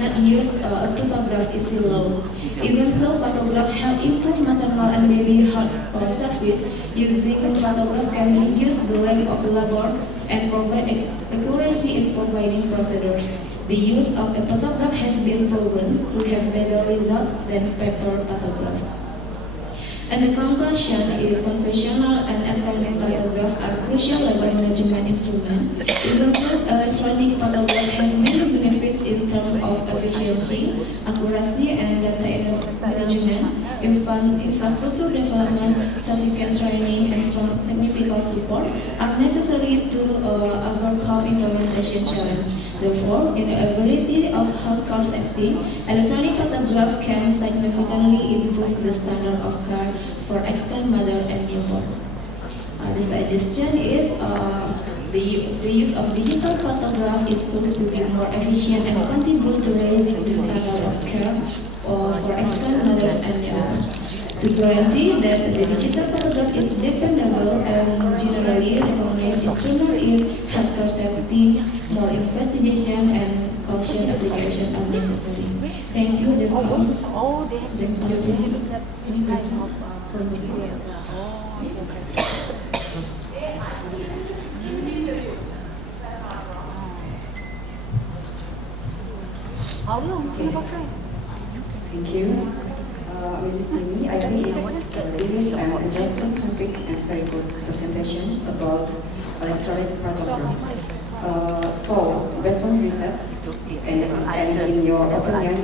not use a photograph is still low. Even though photograph help improve maternal and baby health service, using photograph can reduce the level of labor and provide accuracy in providing procedures. The use of a photograph has been proven to have better results than paper photograph. And the conclusion is conventional and electronic photograph are crucial labor management instruments. Even though electronic photograph have many benefits in terms of efficiency, accuracy, and data management, infrastructure development, significant training, and strong technical support are necessary to overcome implementation challenges. Therefore, in the ability of healthcare safety, electronic photograph can significantly improve the standard of care for expectant mother and newborn. The suggestion is the use of digital photograph is thought to be more efficient and contribute to raising the standard of care for expectant mothers and newborns. To guarantee that the digital photograph is dependable and generally recognized instrument in healthcare safety, more investigation and caution application are necessary. Thank you. Oh, they have any kind of How long? Thank you. Mrs. Timmy, I think this is an interesting topic and very good presentations about electronic photograph. So, based on research and in your opinion,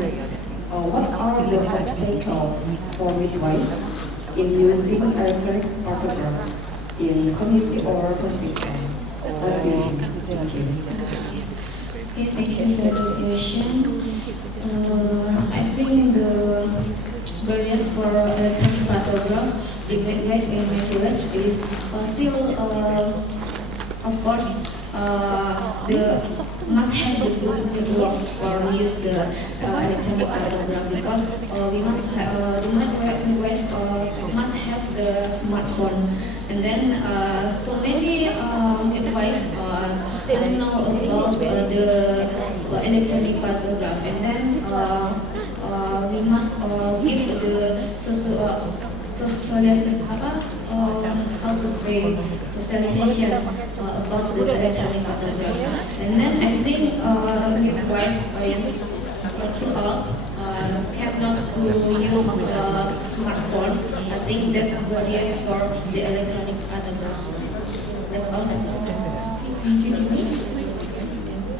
what are the obstacles for midwives in using electronic photograph in community or hospital? What do you think? Thank you. Okay, thank you for the question. I think the barriers for electronic photograph in midwife in my village is still, of course, the must have the good network or use the electronic photograph because we must have the midwife must have the smartphone, and then so many midwife don't know about the electronic photograph, and then we must give the how to say socialization about the electronic photograph. And then I think midwife to all cannot to use smartphone. I think that's the barriers for the electronic photograph. That's all. Thank you, Jimmy.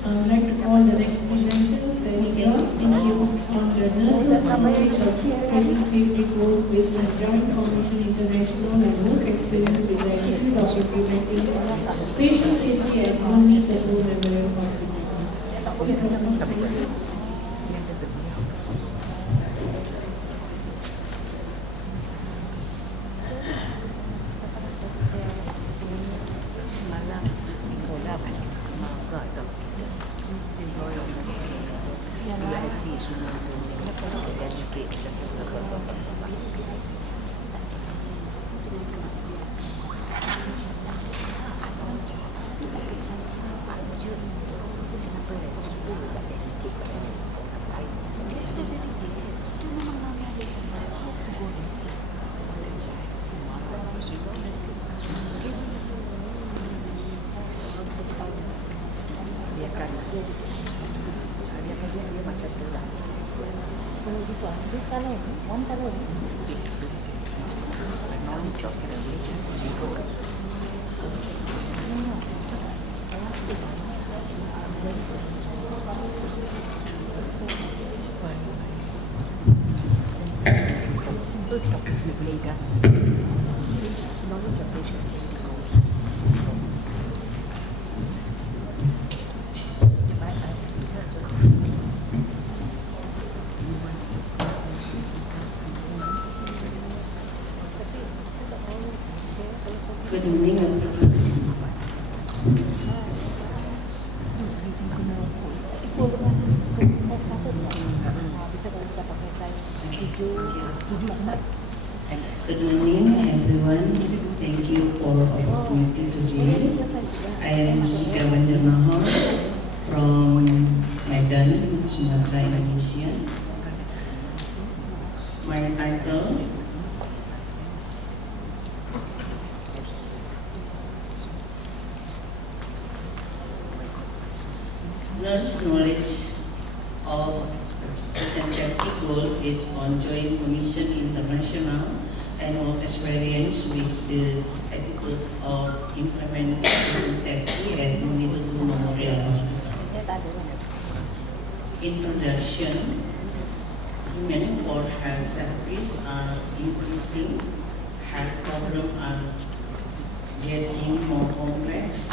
I'd like to call the next presenters. Thank you. On the Nurses College of Training Safety course based on Joint Foundation International and work experience with the Institute of Implementing Patient Safety at Mummy Tattoo Memorial Hospital. Good evening. Good morning, everyone. Thank you for the opportunity today. I am Sofia Banjarnahar from my Medan, Sumatera, Indonesia. My title, Nurse Knowledge of Patient Safety Goal based on Joint Commission International and work experience with the attitude of implementing patient safety at Munitutu Memorial Hospital. Introduction. Women for health service are increasing. Health problems are getting more complex.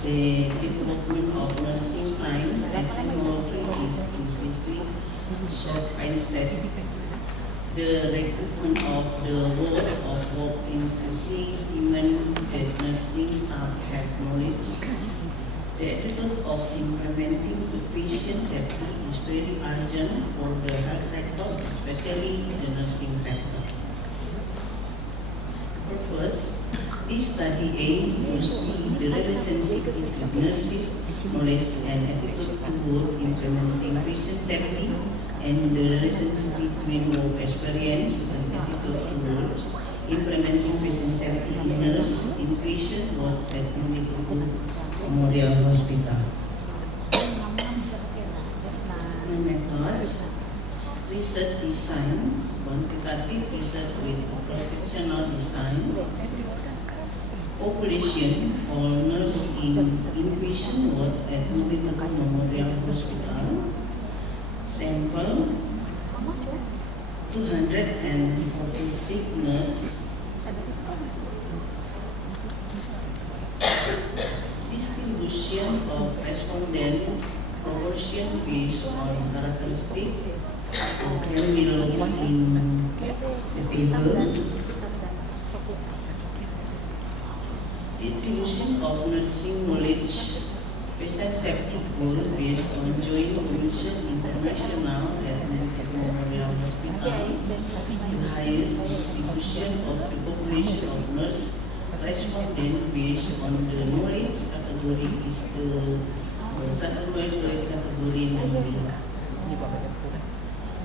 The development of nursing science and technology is increasingly sophisticated. The recruitment of the world of work increasingly demand that nursing staff have knowledge. The attitude of implementing patient safety is very urgent for the health sector, especially the nursing sector. Purpose. This study aims to see the relationship between nurses' knowledge and attitude toward implementing patient safety and the relationship between work experience and attitude toward implementing patient safety in nurse in patient work at Munitutu Memorial Hospital. My method, research design, quantitative research with cross-sectional design, population for nurse in inpatient ward at Munitutu Memorial Hospital, sample 246 nurse, distribution of respondent proportion based on characteristics can be located in the table. Distribution of nursing knowledge, patient safety goal based on Joint Commission International at Munitutu Memorial Hospital. The highest distribution of the population of nurse respondent based on the knowledge category is the Sassoon-Joint category only.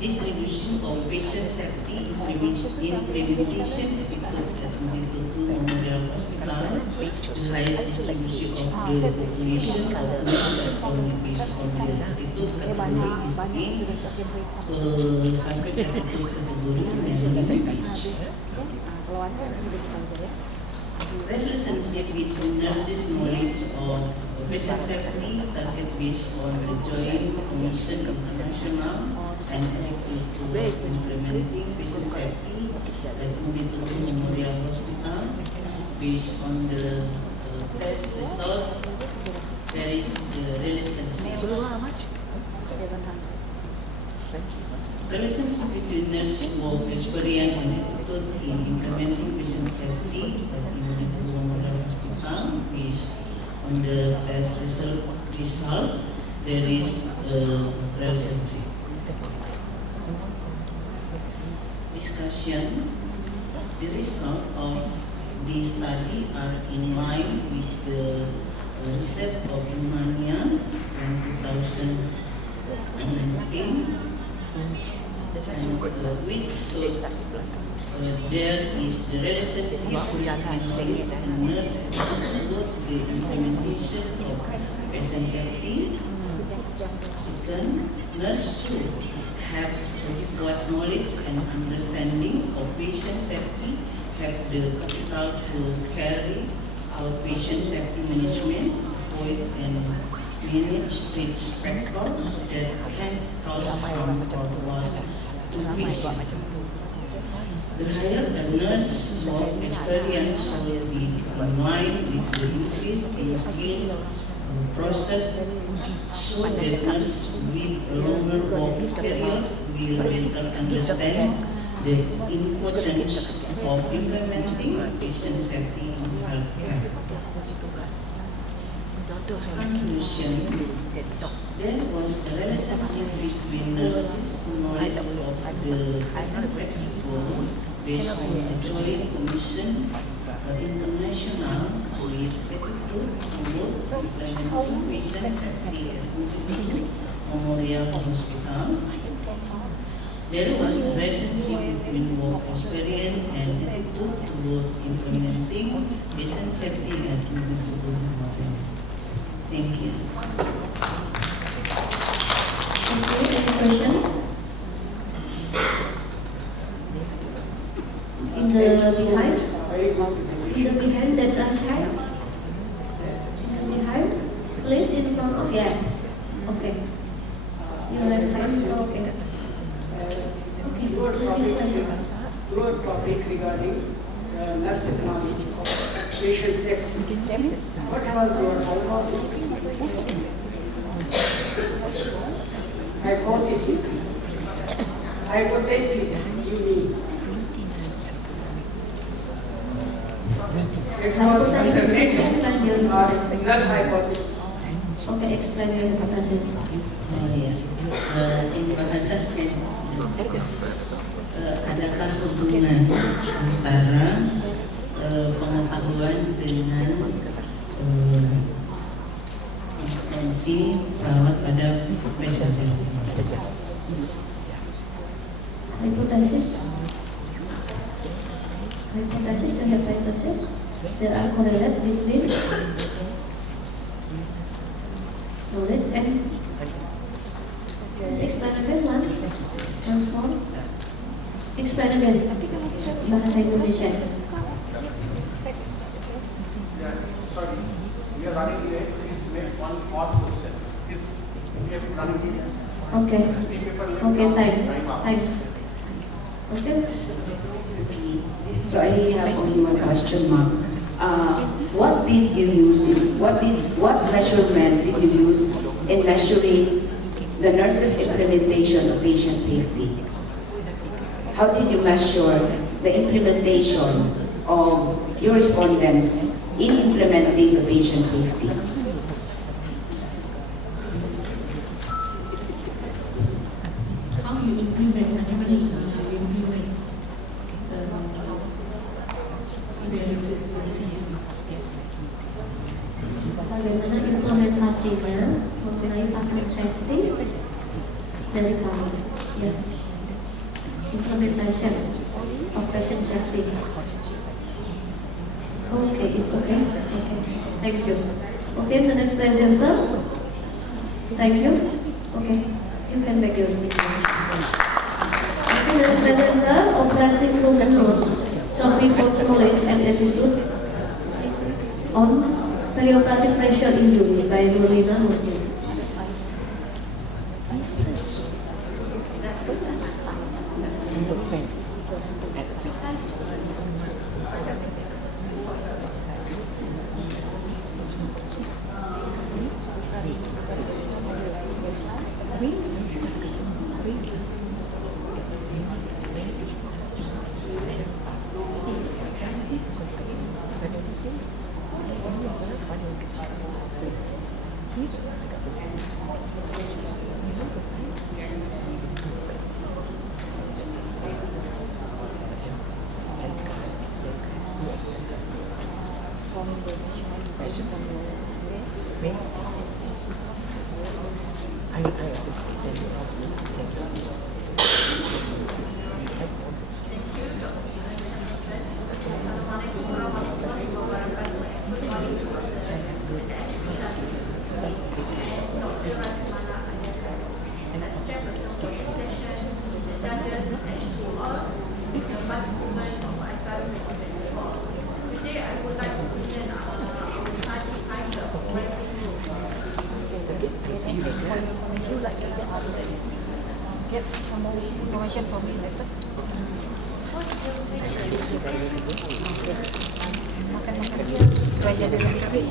Distribution of patient safety implementation attitude at Munitutu Memorial Hospital. The highest distribution of the population of nurse respondent based on the attitude category is in subject attitude category and relationship between nurses' knowledge of patient safety target based on the Joint Commission International and attitude towards implementing patient safety at Munitutu Memorial Hospital. Based on the test result, there is the relationship. Relationship between nurse work experience and attitude in implementing patient safety at Munitutu Memorial Hospital. Based on the test result, there is a relationship. Discussion. The result of the study are in line with the research of Humania in 2019, which shows there is the relationship between nurse and the implementation of patient safety. Second, nurse should have adequate knowledge and understanding of patient safety, have the capital to carry out patient safety management, avoid and manage risk factors that can cause harm or loss to patient. The higher a nurse work experience will be in line with the increase in skill process, so that nurse with a longer work period will better understand the importance of implementing patient safety in healthcare. Conclusion. There was a relationship between nurses' knowledge of the patient safety goal based on the Joint Commission International with attitude towards implementing patient safety at Munitutu Memorial Hospital. There was the relationship between work experience and attitude toward implementing patient safety and individual development. Thank you. Okay, any question? In the behind? In the behind that right side? In the behind? Please in front of yes. Okay. Your right side? Okay. Okay, just give question. Your topic regarding nurses' knowledge of patient safety. What was your hypothesis? Hypothesis, you mean? It was Explain your hypothesis. null hypothesis. Okay, explain your hypothesis. Oh iya, ini bahasa adakah hubungan antara pengetahuan dengan kompetensi perawat pada patient safety? Hypothesis and hypothesis, there are correlates between knowledge and just explain again once more. Explain again bahasa Indonesia. Sorry, we are running late. Please make one more question. We are running late. Okay. Okay, thanks. Okay. So I have only one question, ma'am. What did you use? What measurement did you use in measuring the nurses' implementation of patient safety? How did you measure the implementation of your respondents in implementing the patient safety? How you implement, bagaimana implement analysis Bagaimana implementasinya mengenai patient safety dari kami? Ya. Implementation of patient safety. Okay, it's okay. Okay, thank you. Okay, the next presenter. Thank you. Okay, you can make your presentation. Okay, the next presenter, operating room nurse, self-report knowledge and attitude on perioperative pressure injuries by Nurlina Murti. Get some more information from me later. Makan-makan dia supaya jadi lebih sweet.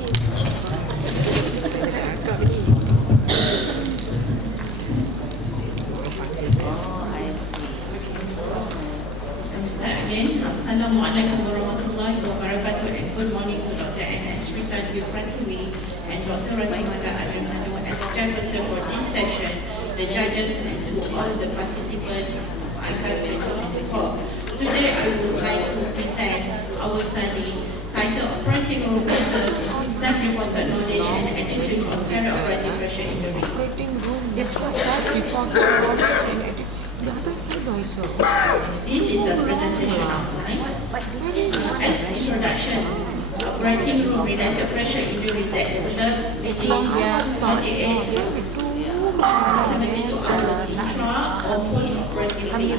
Start again. Assalamualaikum warahmatullahi wabarakatuh and good morning to Dr. N.S. Rita Dwi Pratiwi and Dr. Ratimada Adriano as chairperson for this session, the judges and to all the participants of ICAS 2024. Today I would like to present our study titled Operating Room Nurses, Self-Reported Knowledge and Attitude on Perioperative Pressure pressure injury. Waiting room. That's what before the This is a presentation outline. As introduction, operating room related pressure injury that developed within 48 or 72 hours intra or post-operatively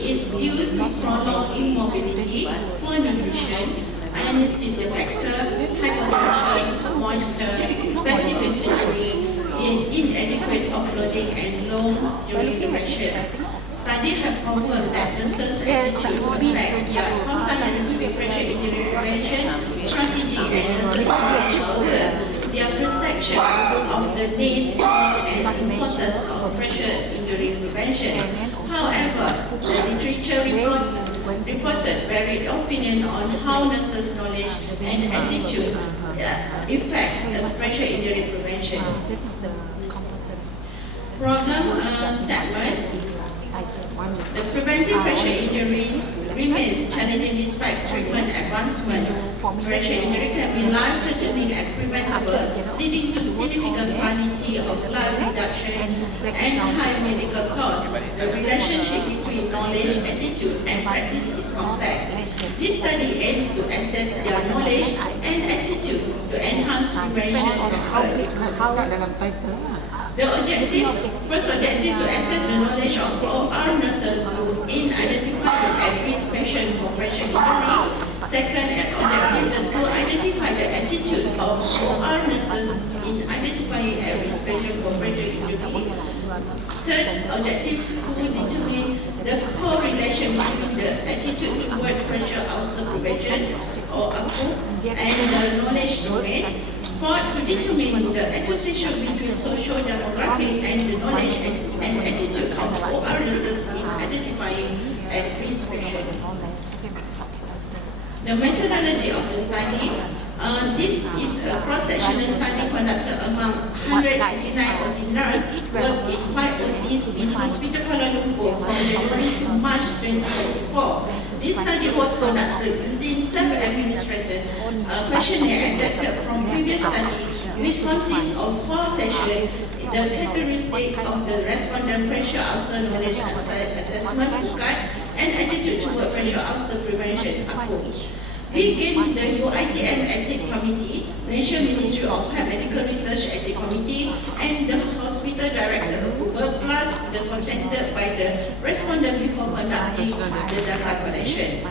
is due to prolonged immobility, poor nutrition, anesthesia factor, hypotension, moisture, specific injury, inadequate offloading and loans during duration. Studies have confirmed that nurses' attitude affect their compliance with pressure injury prevention strategy and nurses' knowledge over their perception of the need and importance of pressure injury prevention. However, the literature reported varied opinion on how nurses' knowledge and attitude affect the pressure injury prevention. Problem statement. The preventive pressure injuries remains challenging despite treatment advancement. Pressure injury can be life-threatening and preventable, leading to significant quality of life reduction and high medical costs. The relationship between knowledge, attitude, and practice is complex. This study aims to assess their knowledge and attitude to enhance prevention efforts. The first objective to assess the knowledge of OR nurses in identifying at-risk patients for pressure injury. Second, objective to identify the attitude of OR nurses in identifying at-risk patients for pressure injury. Third, objective to determine the correlation between the attitude toward pressure ulcer prevention or ACUP and the knowledge domain. Fourth, to determine the association between socio-demographic and the knowledge and attitude of OR nurses in identifying at-risk patients. The methodology of the study. This is a cross-sectional study conducted among 199 OT nurses worked in 5 OTs in Hospital Kuala Lumpur from January to March 2024. This study was conducted using self-administered questionnaire adapted from previous study, which consists of 4 sessions. The characteristic of the respondent pressure ulcer knowledge assessment, UKAT, and attitude toward pressure ulcer prevention, ACUP. We gave the UITM Ethics Committee, Malaysia Ministry of Health Medical Research Ethics Committee, and the hospital director approval, plus the consented by the respondent before conducting the data collection.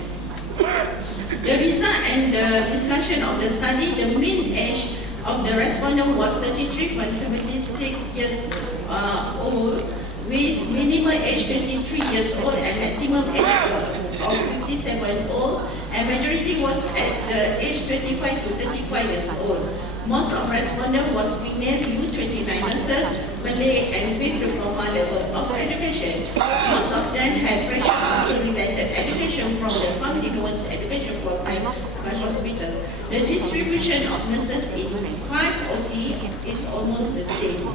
The result and the discussion of the study, the mean age of the respondent was 33.76 years old, with minimum age 23 years old and maximum age of 57 old, and majority was at the age 25 to 35 years old. Most of respondents was female U29 nurses, Malay, and with diploma level of education. Most of them had pressure ulcer related education from the continuous education program by hospital. The distribution of nurses in 5 OT is almost the same.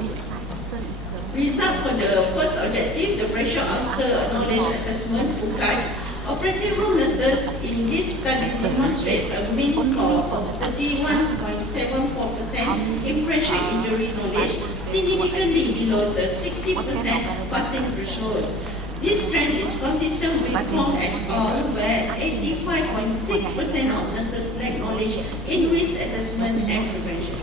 Result for the first objective, the pressure ulcer knowledge assessment, UKAT. Operating room nurses in this study demonstrate a mean score of 31.74% in pressure injury knowledge, significantly below the 60% passing threshold. This trend is consistent with Kong et al., where 85.6% of nurses lack knowledge in risk assessment and prevention.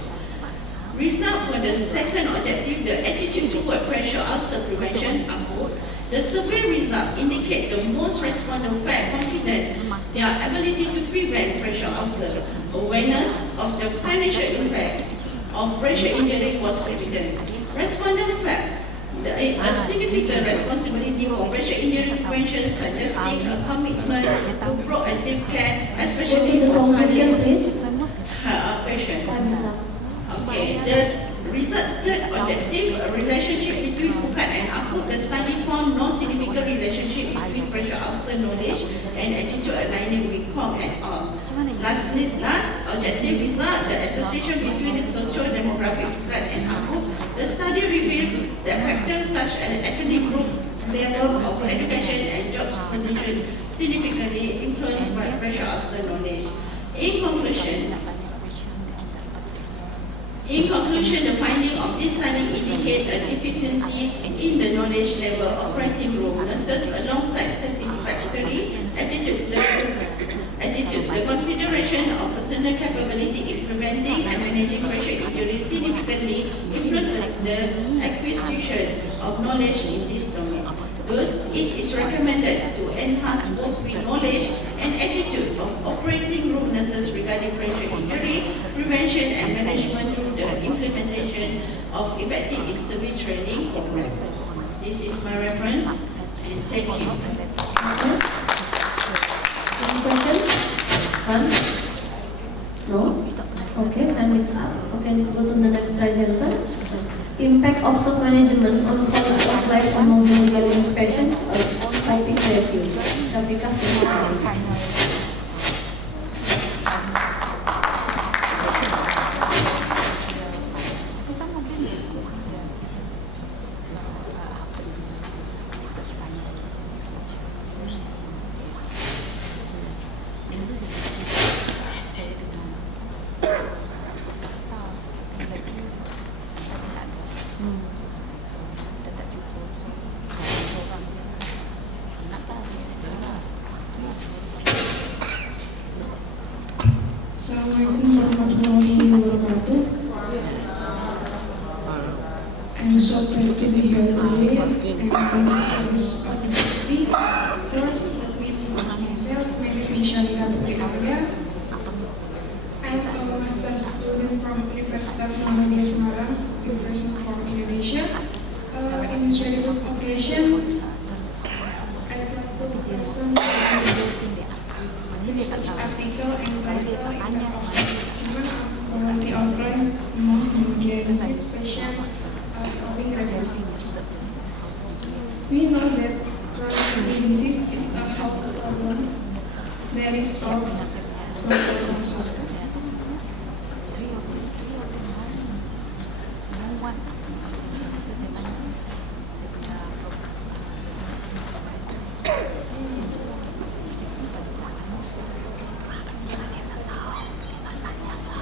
Result for the second objective, the attitude toward pressure ulcer prevention, ACUP. The survey result indicate the most respondents felt confident their ability to prevent pressure ulcer. Awareness of the financial impact of pressure injury was evident. Respondents felt a significant responsibility for pressure injury prevention, suggesting a commitment to proactive care, especially for high-risk patients. Okay, the result third objective, a relationship between UKAT and ACUP. The study found no significant relationship between pressure ulcer knowledge and attitude aligning with Kong et al. Last objective result, the association between the socio-demographic UKAT and ACUP. The study revealed that factors such as ethnic group, level of education and job position significantly influenced by pressure ulcer knowledge. In conclusion, In conclusion, the finding of this study indicate a deficiency in the knowledge level of operating room nurses alongside satisfactory attitude. The consideration of personal capability in preventing and managing pressure injuries significantly influences the acquisition of knowledge in this domain. Thus, it is recommended to enhance both the knowledge and attitude of operating room nurses regarding pressure injury prevention and management through the implementation of effective service training program. This is my reference, and thank you. Any questions? One? No? Okay, time is up. Okay, we go to the next presenter. Impact of self-management on quality of life among hemodialysis patients of topic review. Shafika, Assalamualaikum warahmatullahi wabarakatuh. I'm so glad to be here today and thank you for this opportunity. First, let me introduce myself. My name is Shalika Putri Arya. I'm a master's student from Universitas Muhammadiyah Semarang, represent from Indonesia. In this relevant occasion, I'd like to present research article entitled Quality of Life Among Hemodialysis Patients of Coping Review. We know that chronic disease is a health problem that is of global concern.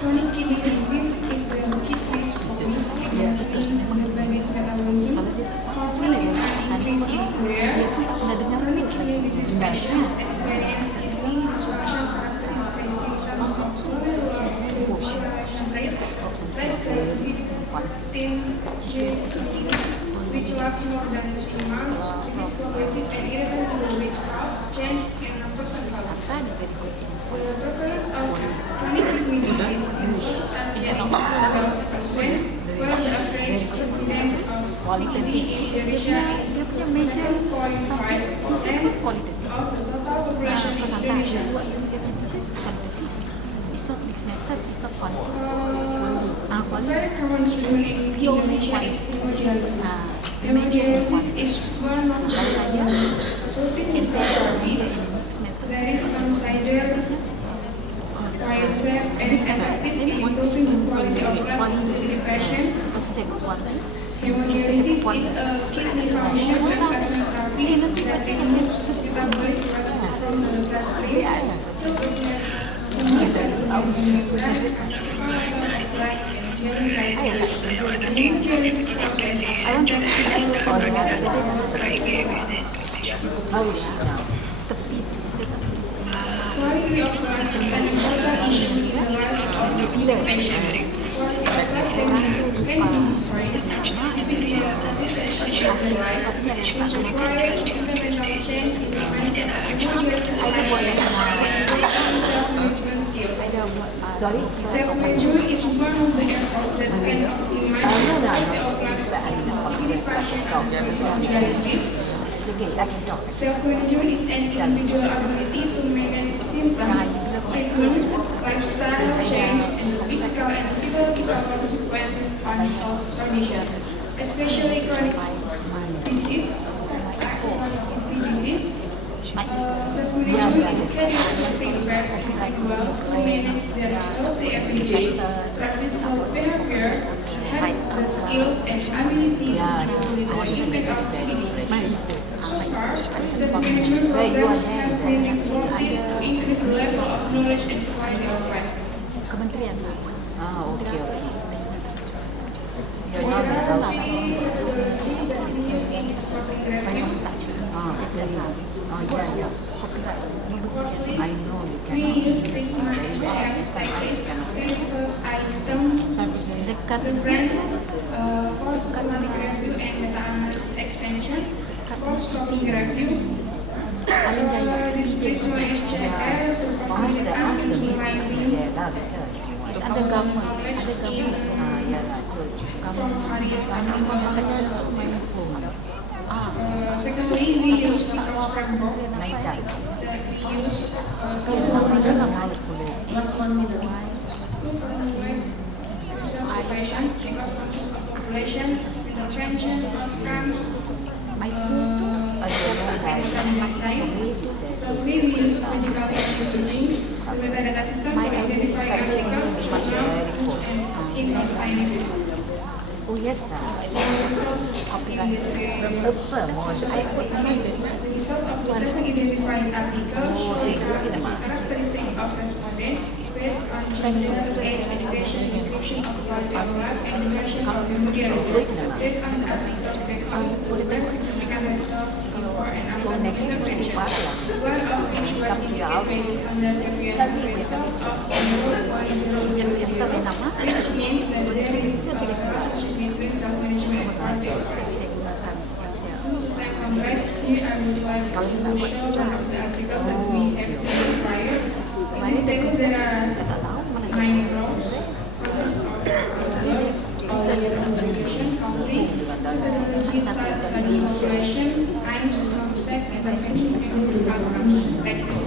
Chronic kidney disease is the kidney's promise in the body's metabolism, causing an increase in urea. Chronic kidney disease patients experience kidney dysfunction characterized by symptoms of lower coagulation rate, less than 15 J/kg, which lasts more than 3 months, which is progressive and irreversible, which cause change in person health. The prevalence of chronic kidney disease in Southeast Asia is 12%, while the average incidence of CKD in Indonesia is 7.5% of the total population in Indonesia. Very common treatment in Indonesia is hemodialysis. Hemodialysis is one of the routine therapies that is considered quite safe and effective in improving the quality of life in the patient. Hemodialysis is a kidney function replacement therapy that removes metabolic waste from the bloodstream through the hemodialysis process takes the process of quality of life is an important issue in the lives of patients. Quality of life can be defined as having a satisfaction of the life is required fundamental change in the mindset of hemodialysis patients and self-management skills. Self-management is one of the efforts that can optimize the quality of life of kidney patients of hemodialysis. Self-management is an individual ability to manage symptoms, treatment, lifestyle change, and physical and psychological consequences on health conditions, especially chronic disease. Self-management is scheduled to prepare individual to manage their healthy every day, practice health behavior, have the skills and ability to deal with the impact of CKD. So far, self-management programs have been reported to increase the level of knowledge and quality of life. There are three methodology that we use in exporting review. Firstly, we use Prisma HX checklist, critical item, reference, for systematic review and meta-analysis extension, for scoping review. This Prisma HX will facilitate us in summarizing knowledge from various articles. Secondly, we use Vickers framework that we use Last 1 minute. to formulate research equation because consists of population, intervention, outcomes, study design. Thirdly, we use medical computing to metadata system to identify articles, journals, and in-health sciences. Oh yes, So in this the result of the seven identified articles shows characteristic of respondent based on gender, age, education, description of quality of life, and duration of the modality. Based on the articles background, progress significant result before and after the intervention, one of which was indicated by the standard deviation result of 0.000, which means that there is a relationship between self-management and quality of life. Here I would like to show one of the articles that we have verified. In this table there are 9 rows, consists of all year of education, housing, methodology, study population, times, concept, intervention, and outcomes, techniques.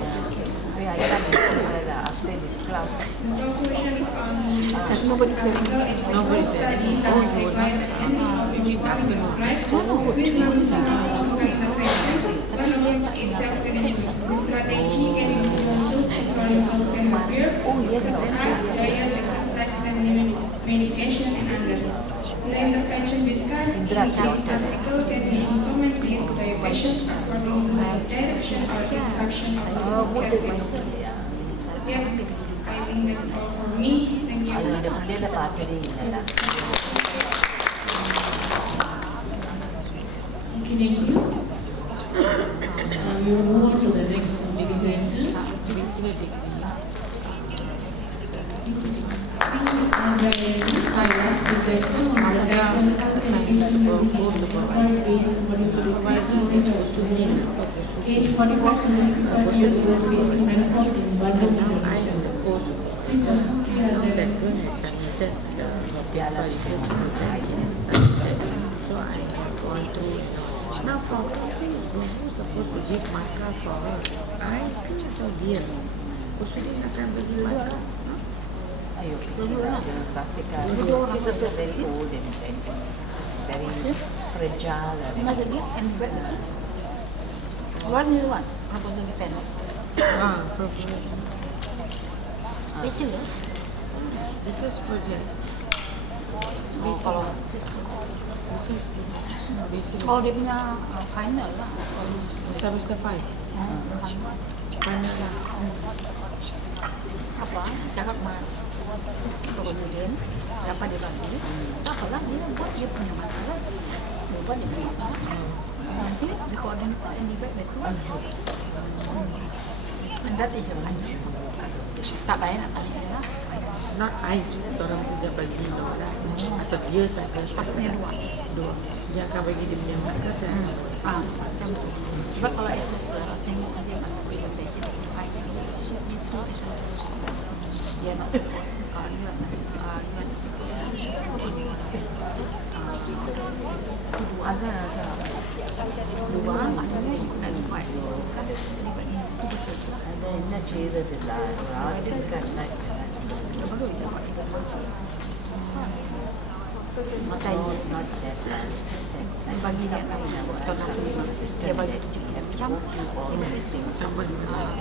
The conclusion on this article is that study that required the ending of inequality of life with maximum intervention, one of which is self-management. The strategy can include controlling behavior, such as diet, exercise, time medication, and others. The intervention discussed in this article can be implemented by patients according to the direction or instruction of the therapist. Yeah, I think that's all for me. Thank you. Okay, thank you. We will move on to the next presentation. Age 44 to 55 years old, facing menopause in Bandung, Indonesia. Now for something who's supposed to give marker for her, I atau dia Usually akan bagi marker. Ayo, jangan pastikan. This is very old and very fragile. Mas lagi and bed. What is one? Apa yang pen? Picture ya? This is project. Kalau dia punya final lah. Semester 5. Final lah. Apa? Cakap mah kemudian dapat dia bagi. Apalah dia buat dia punya masalah. Dia buat dia punya masalah. Nanti di koordinat yang di back itu. And that is right. Tak payah nak tanya lah. Not ice, orang saja bagi minum atau dia saja. Punya dua. Dia akan bagi dia punya marker saya. Macam tu. Sebab kalau SS tengok dia masa presentation itu dia nak suppose you ada dua maknanya nak buat kan itu besar ada என்ன செய்ததில்லை ராசிக்கல் baru dia buat not that bad. bagi dia dia bagi 7 jam ini Sama dengan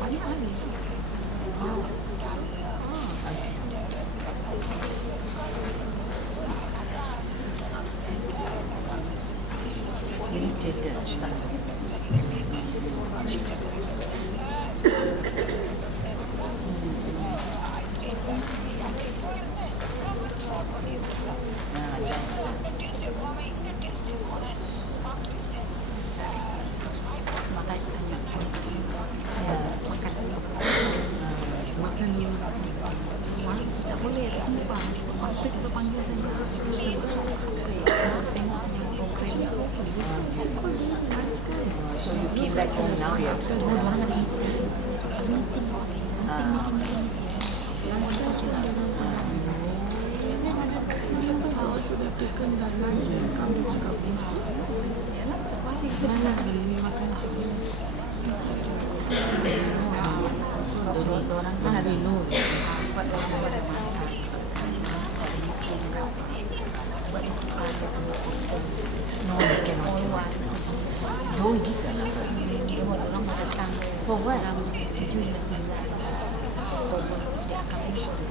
banyak habis. Irritated. Makanya tanya makan tak boleh sumpah sampai kita panggil saya tengok yang program ni. So you came back home now, you have to Orang ada meeting sudah tekan dah lagi. Kamu cakap mana hari ni makan orang kan ada minum. sebab orang pada masak sebab itu kan No, you cannot. Don't give that. dia orang datang For what? dalam 7 hingga 9 dia akan import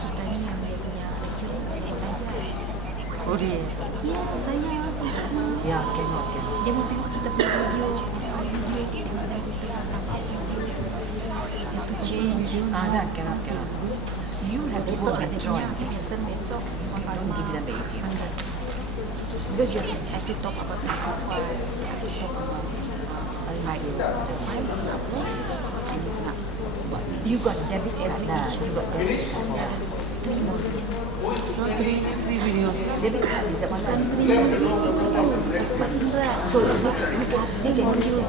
kita ni yang dia punya belajar. Oh, dia. Ya, saya Yeah, cannot. dia mau tengok kita punya video to change. That cannot. You have to Besok go lah and saya join. punya Hamilton besok Don't give them the ATM. because you have to talk about the profile, talk about like and you nak You got debit card lah. You got debit card. yeah, 3 more. Three videos. Debit card is the one time 3 more. So dia can use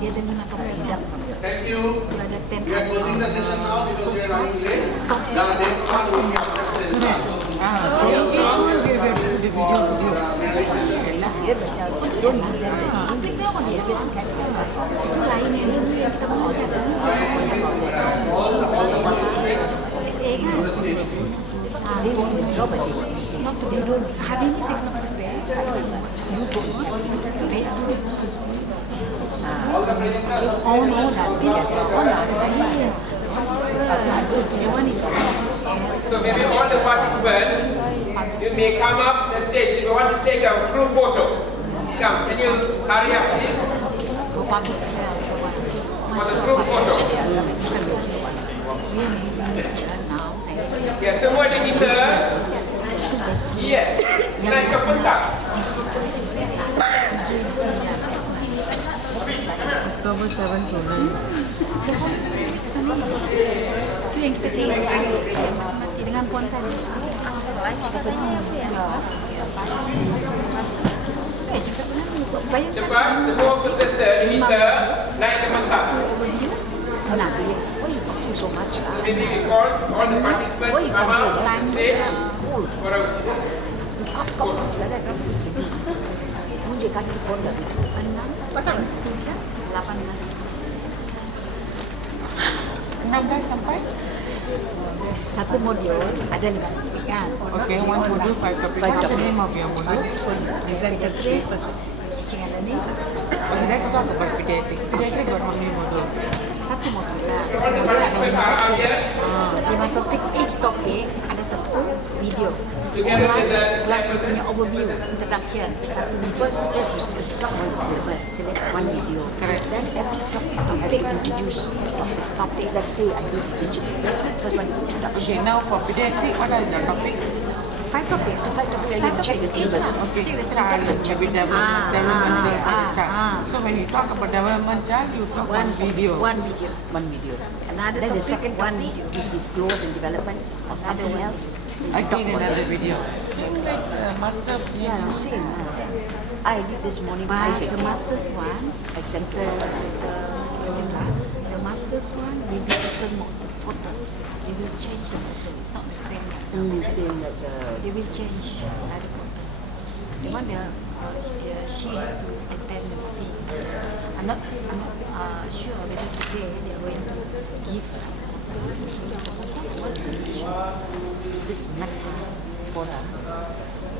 dia ada 5 topik dah. Thank you. Dia ada 10 We are closing the session now because we are running late. The next one will be after session lunch. So each one we have to do the videos. Itu lain yang dulu yang kita mau cakap. All the participants FA kan? on the stage, please. They want to job it. Not to they don't. Hari ni saya kena best. You go best. All the presenters. Oh no, nanti dah. Oh nanti. The one is So maybe all the participants, you may come up the stage if you want to take a group photo. Come, can you hurry up please public for the group photo? Ya, semua di kita. Yes, naik ke pentas. October 7 to 9. Itu yang kita mati dengan puan saya. Cepat, semua peserta diminta naik ke masak. Nah, So maybe we call all the participants come up on the stage for a sampai? satu modul ada 5 topik kan. Okay, one module, 5 topics. What's the name of your module? Teaching and learning. Okay, let's talk about pediatric. Pediatric got how many modules? Satu modul lah. all the participants are up here 5 topik, each topik ada satu video. together with the Kelas punya overview, introduction. Satu video. First, we talk about the syllabus, one video. Correct. Then every topic introduce topic. Let's say I do digital. First one is introduction. Okay, now for pediatric, what are the topics? 5 topic. To 5 topic, you check the syllabus. Okay, child, maybe developmental child. So when you talk about development child, you talk one video. One video. Another Then the topic, second one topic, video. if it's growth and development or something else, Again another video. Same like master. yeah, the same. I did this morning But 5 the master's one, I sent the master's one will be different photo. They will change the photo. It's not the same. saying that They will change another photo. The one she has to attend the meeting. I'm not sure whether today they are going to give this nut for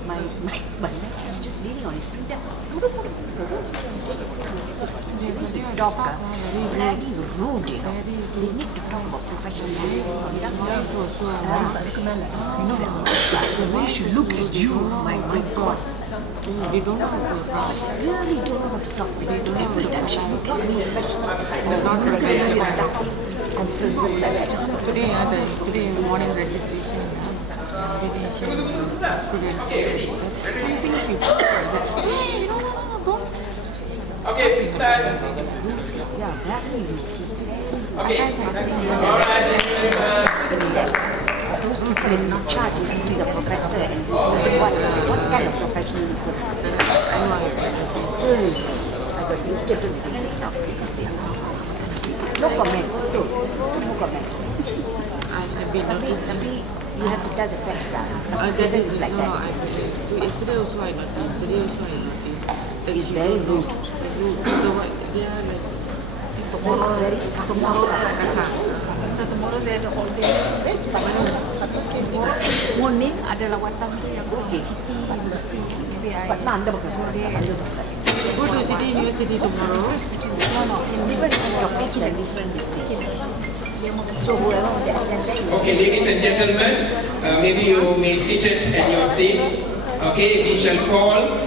my I'm just leaning on it. Talk very rude, you know. They need to talk about professionalism. The way she look at you, my God. They don't know how to talk. Really don't know how to talk. They don't have redemption. Look at me, Not conferences like that. Today morning registration. Okay, please stand. Okay. All right, thank you very much. Those people in charge is he's a professor and what kind of professionalism? I got irritated with this stuff because they are no comment. No comment. Tapi you have to tell the facts lah. The person is like that. Yesterday also I noticed. Today also I noticed. It's very rude. They are like Tomorrow kasar. So tomorrow saya ada all day. Morning ada lawatan tu yang di City University. Maybe I but now under Go to City University tomorrow. No, in different different. So whoever wants to attend that, Okay, ladies and gentlemen, maybe you may sit at your seats. Okay, we shall call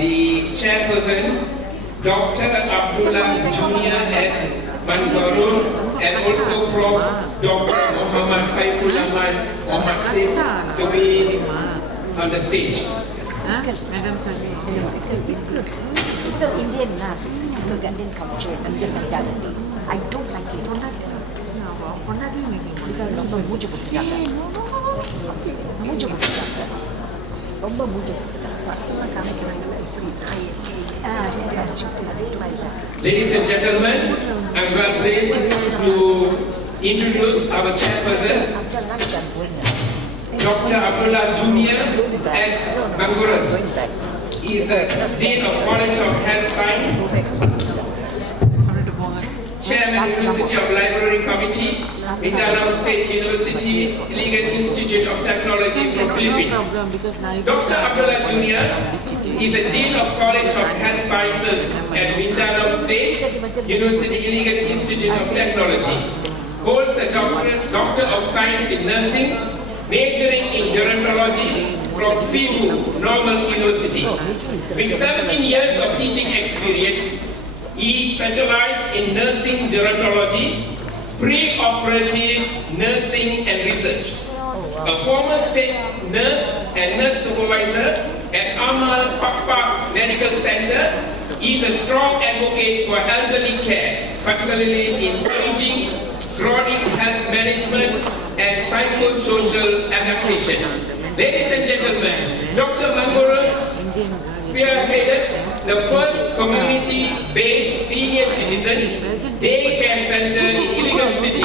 the chairpersons, Dr. Abdullah Junior S. Bangarun, and also Prof. Dr. Muhammad Saifullah Muhammad Saif to be on the stage. Madam Safi. People Indian lah, people Indian culture, Indian mentality. I don't like it. Because mucho berjaga. Mucho berjaga. ரொம்ப mucho. Ladies and gentlemen, I'm well pleased to introduce our chairperson, Dr. Abdullah Junior S. Bangarun. He is a Dean of College of Health Science, Chairman University of Library Committee, Mindanao State University, Iligan Institute of Technology from Philippines. Dr. Abdullah Junior is a Dean of College of Health Sciences at Mindanao State University, Iligan Institute of Technology. Holds a Doctor of Science in Nursing, majoring in gerontology from Cebu Normal University. With 17 years of teaching experience, he specialized in nursing gerontology, pre-operative nursing and research. A former state nurse and nurse supervisor at Amal Pakpak Medical Center, he is a strong advocate for elderly care, particularly in aging, chronic health management, and psychosocial adaptation. Ladies and gentlemen, Dr. Bangarun spearheaded the first community-based senior citizens daycare center in Iligan City,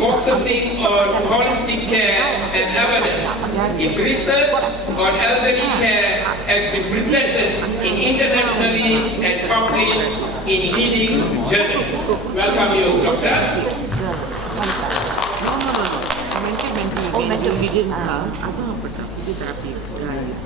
focusing on holistic care and awareness. His research on elderly care has been presented in and published in leading journals. Welcome you, Doctor. Mental medium, ada apa tak? Fisioterapi, guys.